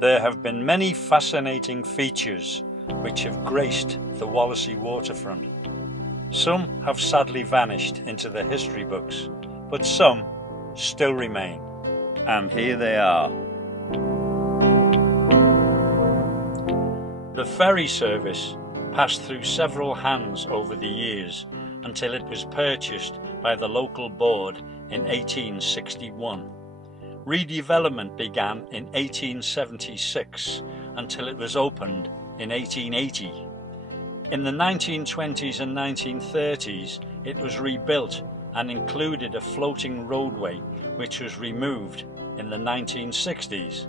There have been many fascinating features which have graced the Wallasey waterfront. Some have sadly vanished into the history books, but some still remain. And here they are. The ferry service passed through several hands over the years until it was purchased by the local board in 1861. Redevelopment began in 1876 until it was opened in 1880. In the 1920s and 1930s it was rebuilt and included a floating roadway which was removed in the 1960s.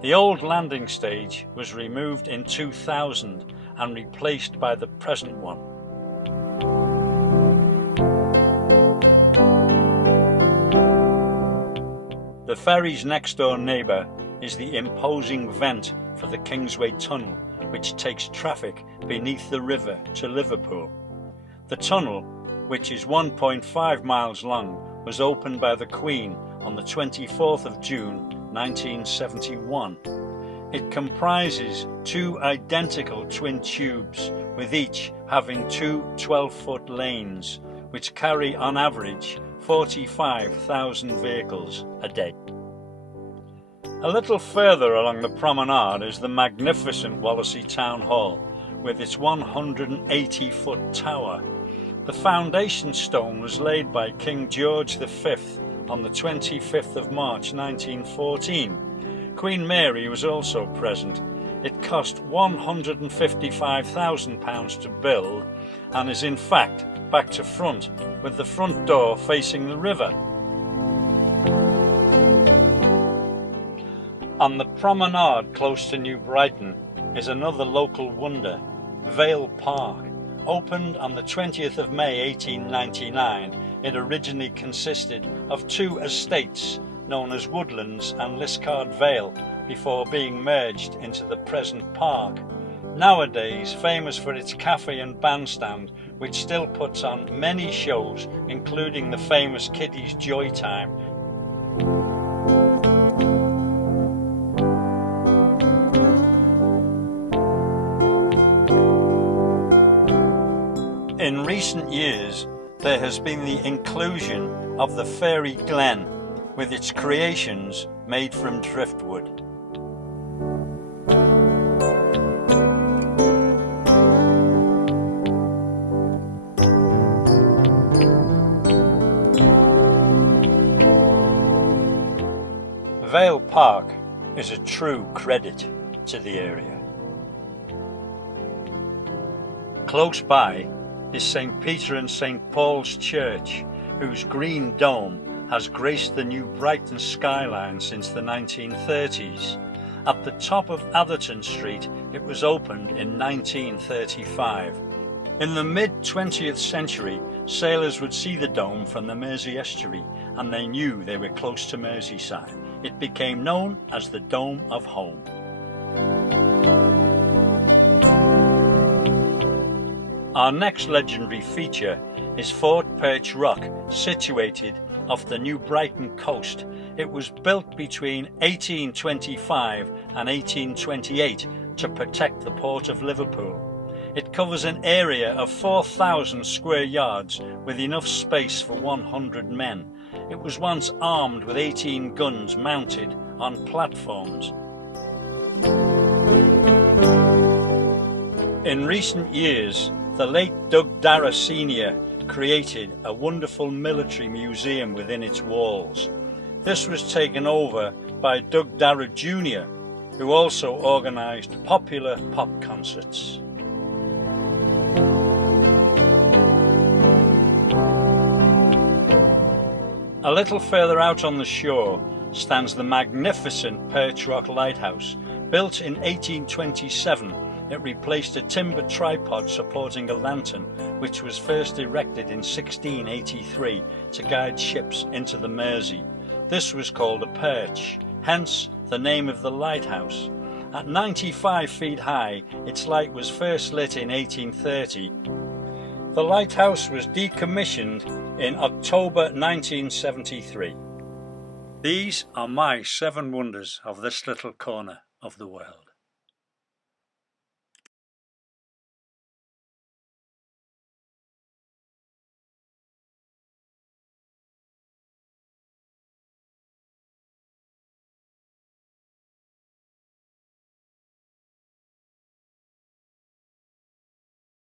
The old landing stage was removed in 2000 and replaced by the present one. The ferry's next door neighbour is the imposing vent for the Kingsway Tunnel, which takes traffic beneath the river to Liverpool. The tunnel, which is 1.5 miles long, was opened by the Queen on the 24th of June 1971. It comprises two identical twin tubes, with each having two 12-foot lanes, which carry on average 45,000 vehicles a day. A little further along the promenade is the magnificent Wallasey Town Hall, with its 180-foot tower. The foundation stone was laid by King George V on the 25th of March 1914. Queen Mary was also present. It cost £155,000 to build and is in fact back to front, with the front door facing the river. On the promenade close to New Brighton is another local wonder, Vale Park. Opened on the 20th of May 1899, it originally consisted of two estates known as Woodlands and Liscard Vale before being merged into the present park. Nowadays famous for its cafe and bandstand, which still puts on many shows including the famous Kiddies Joy Time. In recent years, there has been the inclusion of the Fairy Glen with its creations made from driftwood. Vale Park is a true credit to the area. Close by is St. Peter and St. Paul's Church, whose green dome has graced the New Brighton skyline since the 1930s. At the top of Atherton Street, it was opened in 1935. In the mid-20th century, sailors would see the dome from the Mersey estuary, and they knew they were close to Merseyside. It became known as the Dome of Home. Our next legendary feature is Fort Perch Rock, situated off the New Brighton coast. It was built between 1825 and 1828 to protect the port of Liverpool. It covers an area of 4,000 square yards with enough space for 100 men. It was once armed with 18 guns mounted on platforms. In recent years, the late Doug Darrah Sr. created a wonderful military museum within its walls. This was taken over by Doug Darrah Jr., who also organised popular pop concerts. A little further out on the shore stands the magnificent Perch Rock Lighthouse. Built in 1827, it replaced a timber tripod supporting a lantern, which was first erected in 1683 to guide ships into the Mersey. This was called a perch, hence the name of the lighthouse. At 95 feet high, its light was first lit in 1830. The lighthouse was decommissioned in October 1973. These are my 7 wonders of this little corner of the world.